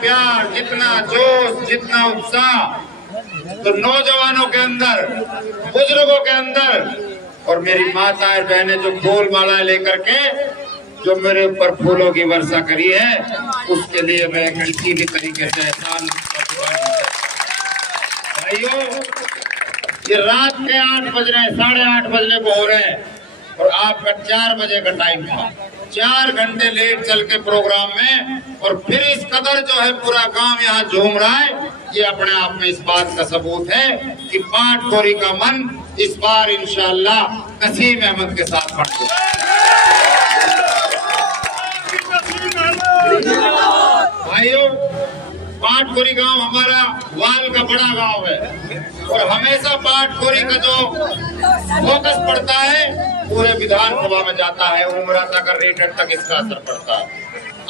प्यार, जितना जोश, जितना उत्साह तो नौजवानों के अंदर, बुजुर्गों के अंदर और मेरी माताएं बहनें जो फूल माला लेकर के जो मेरे ऊपर फूलों की वर्षा करी है, उसके लिए मैं किसी भी तरीके से एहसान भाइयों। ये रात के 8 बज रहे हैं, 8:30 बजने को हो रहे हैं और आपका 4 बजे का टाइम था। 4 घंटे लेट चल के प्रोग्राम में और फिर इस कदर जो है पूरा गांव यहाँ झूम रहा है, ये अपने आप में इस बात का सबूत है कि पाटकोरी का मन इस बार इंशाअल्लाह नसीम अहमद के साथ बढ़ेगा। भाइयों, पाटकोरी गांव हमारा वाल का बड़ा गांव है और हमेशा पाटकोरी का जो फोकस पड़ता है पूरे विधानसभा में जाता है, उमरा तक रेटर तक इसका असर पड़ता है।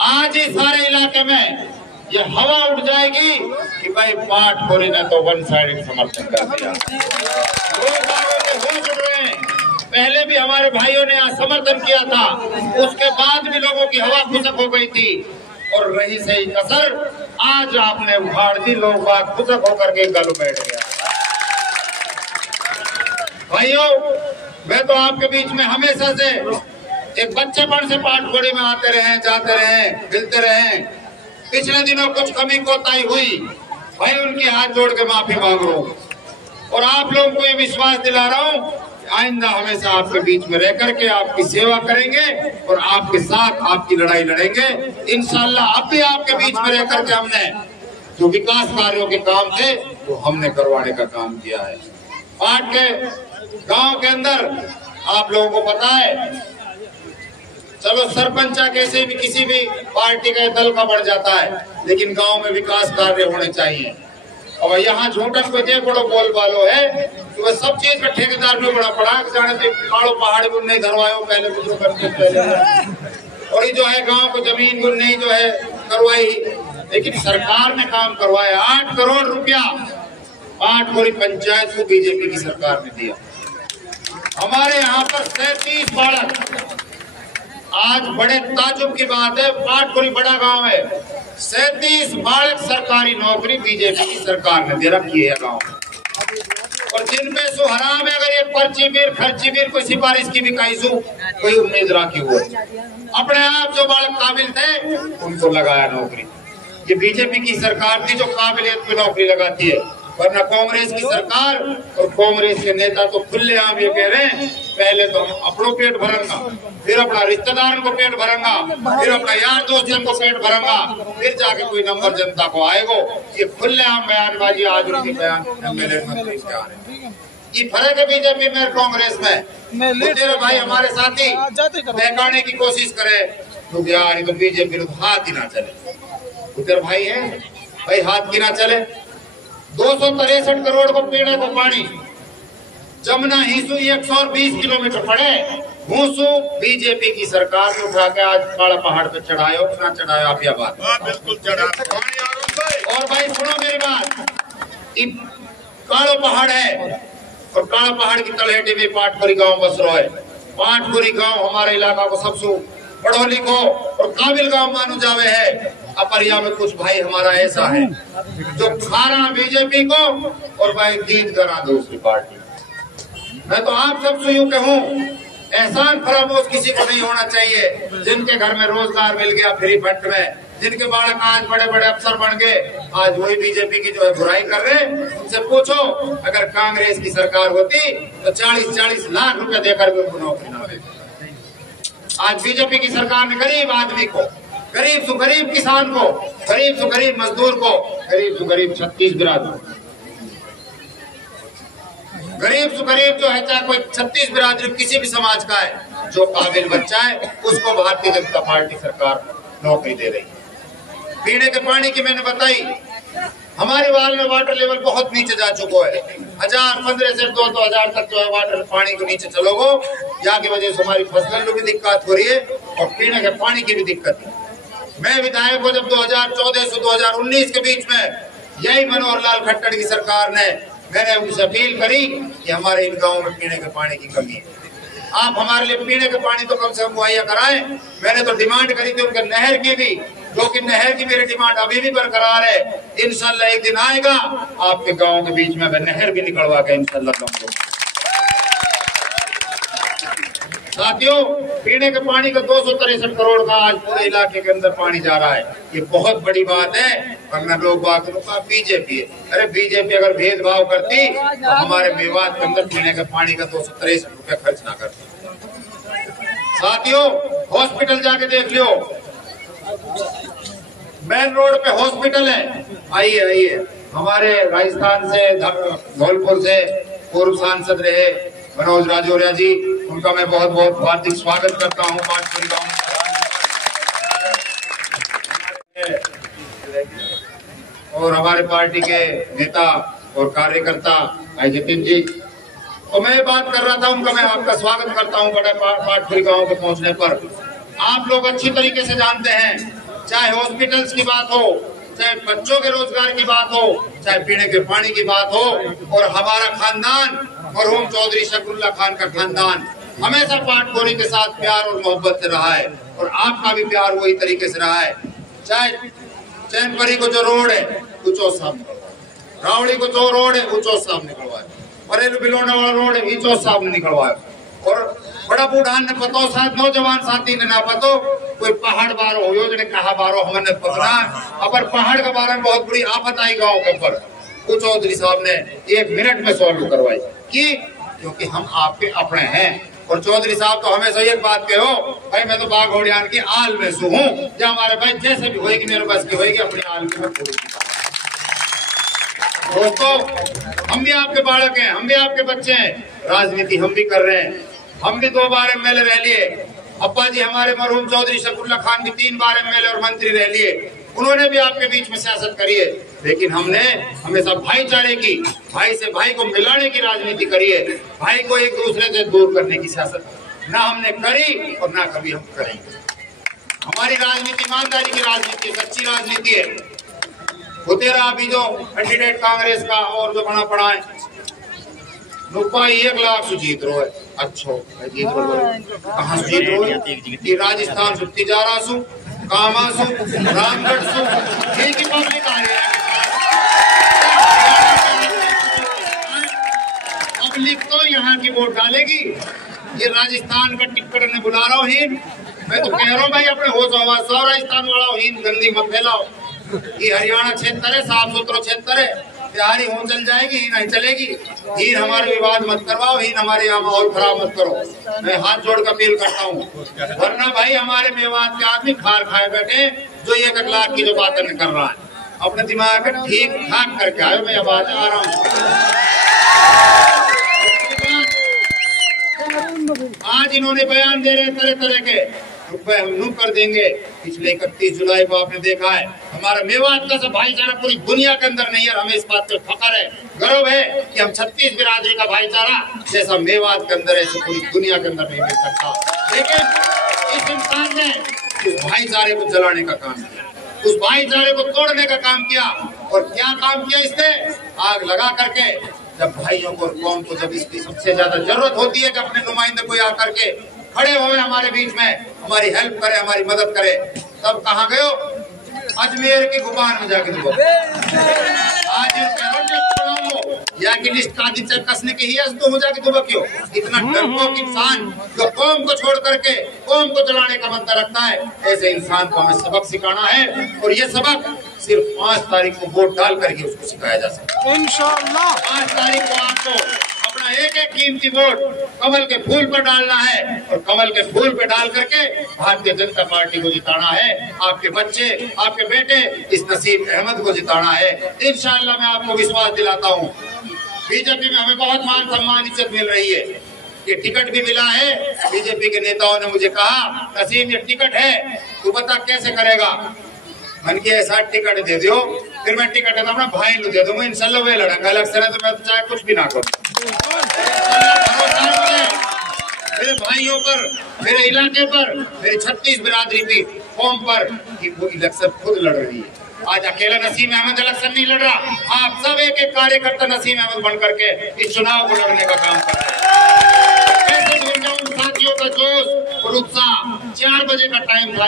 आज ही सारे इलाके में ये हवा उठ जाएगी कि भाई पाटकोरी ने तो वन साइड समर्थन कर दिया। होश उठ रहे हैं। पहले भी हमारे भाइयों ने यहाँ समर्थन किया था, उसके बाद भी लोगों की हवा खुशक हो गई थी और रही सही कसर आज आपने उखाड़ दी, लोग बात खुशक होकर के गल बैठ गया। भाइयों, मैं तो आपके बीच में हमेशा से एक बच्चेपन से पाटकोरी में आते रहे, जाते रहे, मिलते रहे। पिछले दिनों कुछ कमी कोताही हुई, भाई उनकी हाथ जोड़ के माफी मांग रहा हूँ और आप लोगों को ये विश्वास दिला रहा हूँ आइंदा हमेशा आपके बीच में रह करके आपकी सेवा करेंगे और आपके साथ आपकी लड़ाई लड़ेंगे इंशाअल्लाह। अब भी आपके बीच में रह करके हमने जो विकास कार्यों के काम थे वो हमने करवाने का काम किया है। पाट के गांव के अंदर आप लोगों को पता है, चलो सरपंचा कैसे भी किसी भी पार्टी का दल का बढ़ जाता है, लेकिन गांव में विकास कार्य होने चाहिए। और यहाँ झूठन को जे बड़ो बोल वालो है कि वह सब चीज का ठेकेदार में बड़ा पड़ा जाने थे, काड़ो पहाड़ को नहीं धरवायो पहले कुछ पहले और ये जो है गांव को जमीन को नहीं जो है करवाई, लेकिन सरकार ने काम करवाया। 8 करोड़ रुपया पाटकोरी पंचायत को बीजेपी की सरकार ने दिया। हमारे यहाँ पर 37 बालक, आज बड़े ताजुब की बात है, पाटकोरी बड़ा गांव है, 37 बालक सरकारी नौकरी बीजेपी की सरकार ने दे रखी है गांव में। और जिनमें सो हराम है, अगर ये पर्ची बीर खर्ची बीर कोई सिफारिश की भी कैसू कोई उम्मीद रखी हुआ, अपने आप जो बालक काबिल थे उनको लगाया नौकरी। ये बीजेपी की सरकार थी जो काबिलियत पे नौकरी लगाती है, वरना कांग्रेस की सरकार और कांग्रेस के नेता तो खुलेआम ये कह रहे हैं पहले तो हम अपनों पेट भरेंगा, फिर अपना रिश्तेदारों को पेट भरेंगा, फिर अपना यार दोस्तों को पेट भरेंगा, फिर जाके कोई नंबर जनता को आएगा। ये खुलेआम बयानबाजी आज उनके बयान एमएलए मंत्री से आ रहे हैं। ये फर्क है बीजेपी में कांग्रेस में। तेरे भाई हमारे साथी बहकाने की कोशिश करे तो यार तो बीजेपी हाथ ही ना चले। तेरे भाई है भाई, हाथ की ना चले। 263 करोड़ को पीने को पानी, जमुना हिसू 120 किलोमीटर पड़े, भूसू बीजेपी की सरकार ने उठा के आज काला पहाड़ पे चढ़ायो ना चढ़ायो आप यह बात बिल्कुल चढ़ा। और भाई सुनो मेरी बात, कालो पहाड़ है और काला पहाड़ की तलहटी में पाटकोरी गांव बस रहा है। पाटकोरी गांव हमारे इलाका को सबसे पढ़ो लिखो और काबिल गांव मानो जावे है। अपरिया में कुछ भाई हमारा ऐसा है जो खाना बीजेपी को और भाई दीद करा दूसरी पार्टी। मैं तो आप सबसे यूं कहूं, एहसान फरामोश किसी को नहीं होना चाहिए। जिनके घर में रोजगार मिल गया फ्री फंड में, जिनके बालक आज बड़े बड़े अफसर बन गए, आज वही बीजेपी की जो है बुराई कर रहे हैं। उनसे पूछो अगर कांग्रेस की सरकार होती तो 40-40 लाख रुपए देकर भी उनको नौकरी न देती। आज बीजेपी की सरकार ने गरीब आदमी को, गरीब से गरीब किसान को, गरीब से गरीब मजदूर को, गरीब से गरीब 36 बिरादरी, गरीब से गरीब जो है चाहे कोई 36 बिरादरी किसी भी समाज का है, जो काबिल बच्चा है उसको भारतीय जनता पार्टी सरकार नौकरी दे रही है। पीने के पानी की मैंने बताई, हमारे वाल में वाटर लेवल बहुत नीचे जा चुका है। 1015 से 2000 तक जो है वाटर पानी को नीचे चलोगो, यहाँ की वजह से हमारी फसलों को भी दिक्कत हो रही है और पीने के पानी की भी दिक्कत है। मैं विधायक को जब 2014 से 2019 के बीच में यही मनोहर लाल खट्टर की सरकार ने, मैंने उनसे अपील करी कि हमारे इन गाँव में पीने के पानी की कमी है, आप हमारे लिए पीने के पानी तो कम से कम मुहैया कराएं। मैंने तो डिमांड करी थी उनके नहर की भी जो कि नहर की मेरी डिमांड अभी भी बरकरार है। इंशाल्लाह एक दिन आएगा आपके गांव के बीच में नहर भी निकलवा के इंशाल्लाह दूंगा। साथियों, पीने के पानी का 263 करोड़ का आज पूरे इलाके के अंदर पानी जा रहा है, ये बहुत बड़ी बात है। वरना लोग बात बीजेपी है, अरे बीजेपी अगर भेदभाव करती तो हमारे मेवात के अंदर पीने के पानी का 263 रुपया खर्च ना करती। साथियों, हॉस्पिटल जाके देख लियो, मेन रोड पे हॉस्पिटल है। आइए आइए, हमारे राजस्थान से धौलपुर से पूर्व सांसद रहे मनोज राजौरिया जी, उनका मैं बहुत बहुत हार्दिक स्वागत करता हूँ। पाटपुरी गाँव और हमारे पार्टी के नेता और कार्यकर्ता भाई जितिन जी, तो मैं बात कर रहा था उनका, मैं आपका स्वागत करता हूँ बड़े पाटपुरी गाँव के पहुँचने पर। आप लोग अच्छी तरीके से जानते हैं, चाहे हॉस्पिटल्स की बात हो, चाहे बच्चों के रोजगार की बात हो, चाहे पीने के पानी की बात हो, और हमारा खानदान मरहूम चौधरी शकरुल्लाह खान का खानदान हमेशा पाटकोरी के साथ प्यार और मोहब्बत से रहा है, और आपका भी प्यार वही तरीके से रहा है। चाहे चैनपुरी को जो रोड है उचो साहब निकलवाए, रावड़ी को जो रोड है उचो साहब निकलवाए, बरेली बिलोना वाला रोड है इचो साहब ने निकलवाए, और बड़ा बूढ़ान ने पतो साथ नौजवान साथी ने ना पतो कोई पहाड़ बारो हो योजना कहा बारो हमने पकड़ा, अपर पहाड़ के बारे में बहुत बड़ी आफत आई गाँव के ऊपर, कुछ चौधरी साहब ने 1 मिनट में सॉल्व करवाई। क्योंकि हम आपके अपने हैं। और चौधरी साहब तो हमेशा एक बात कहो, भाई मैं तो बाघ घोड़ियान की आल में सू हूँ, जो हमारे भाई जैसे भी होगी मेरे बस की होगी अपनी आल की मैं पूरी। दोस्तों, हम भी आपके बालक हैं, हम भी आपके बच्चे हैं, राजनीति हम भी कर रहे हैं। हम भी 2 बार एमएलए रह लिए, अब्बा जी हमारे मरहूम चौधरी शकरुल्लाह खान भी 3 बार एमएलए और मंत्री रह लिए, उन्होंने भी आपके बीच में सियासत करी है, लेकिन हमने हमेशा भाईचारे की, भाई से भाई को मिलाने की राजनीति करी है, भाई को एक दूसरे से दूर करने की सियासत ना हमने करी और ना कभी हम करेंगे। हमारी राजनीति ईमानदारी की राजनीति, सच्ची राजनीति है। होते रहा अभी जो कैंडिडेट कांग्रेस का और जो बना पड़ा है रुपये 1 लाख से जीत रो है, अच्छो जीत रो कहाँ से जीत रो है, राजस्थान सुती जा रहा सू कामासु रामगढ़ सु ठीक ही पब्लिक आ रही है। पब्लिक तो यहाँ की वोट डालेगी, ये राजस्थान का टिकट ने बुला रहा हूँ हीन, मैं तो कह रहा हूँ भाई अपने होश आवाज सौ राजस्थान वाला हीन गंदी मत फैलाओ। ये हरियाणा क्षेत्र है, साफ सुथरा क्षेत्र है, बिहारी हो चल जाएगी, ही नहीं चलेगी। हीन हमारे विवाद मत करवाओ, हीन हमारे यहाँ माहौल खराब मत करो, मैं हाथ जोड़ कर अपील करता हूँ। वरना भाई हमारे मेवात के आदमी खार खाए बैठे जो 1 लाख की जो बातें कर रहा है, अपने दिमाग में ठीक ठाक करके आयो। मैं अब आ रहा हूँ, आज इन्होंने बयान दे रहे तरह तरह के रुपए हम नू कर देंगे। पिछले 31 जुलाई को आपने देखा है, हमारा मेवात का सब भाईचारा पूरी दुनिया के अंदर नहीं है, हमें इस बात पे फख्र है, गर्व है कि हम 36 बिरादरी का भाईचारा जैसा मेवात के अंदर है पूरी दुनिया के अंदर नहीं मिल सकता। लेकिन इस इंसान ने उस भाईचारे को जलाने का काम किया, उस भाईचारे को तोड़ने का काम किया। और क्या काम किया इसने? आग लगा करके जब भाइयों को कौम को जब इसकी सबसे ज्यादा जरूरत होती है कि अपने नुमाइंदे को आकर के खड़े हुए हमारे बीच में हमारी हेल्प करे, हमारी मदद करे, तब कहाँ गयो? अजमेर की गुबान में जाके दुबो आज या कि लिस्ट का दिन कसने के ही तो हो जाके दुबो क्यों? इतना डरपोक इंसान जो कौम को छोड़ करके कौम को जलाने का मंत्र रखता है, ऐसे इंसान को हमें सबक सिखाना है। और ये सबक सिर्फ 5 तारीख को वोट डाल करके उसको सिखाया जा सकता है। इंशाअल्लाह 5 तारीख को आपको अपना एक कीमती वोट कमल के फूल पर डालना है, और कमल के फूल पे डाल करके भारतीय जनता पार्टी को जिताना है। आपके बच्चे, आपके बेटे इस नसीब अहमद को जिताना है। इंशाअल्लाह मैं आपको विश्वास दिलाता हूँ, बीजेपी में हमें बहुत मान सम्मान इज्जत मिल रही है। ये टिकट भी मिला है, बीजेपी के नेताओं ने मुझे कहा नसीम ये टिकट है, तू बता कैसे करेगा? मन की ऐसा टिकट दे दो, फिर मैं टिकट है तो अपना भाई को दे दूंगा, इंशाल्लाह वे लड़ेंगे इलेक्शन है तो मैं तो चाहे कुछ भी ना करूँ। मेरे भाइयों पर, मेरे इलाके पर, मेरी 36 बिरादरी की कौम पर कि वो इलेक्शन खुद लड़ रही है। आज अकेला नसीम अहमद इलेक्शन नहीं लड़ रहा, आप सब एक एक कार्यकर्ता नसीम अहमद बन करके इस चुनाव को लड़ने का काम कर रहे हैं। कैसे भूल जाऊं साथियों का जोश और उत्साह। 4 बजे का टाइम था।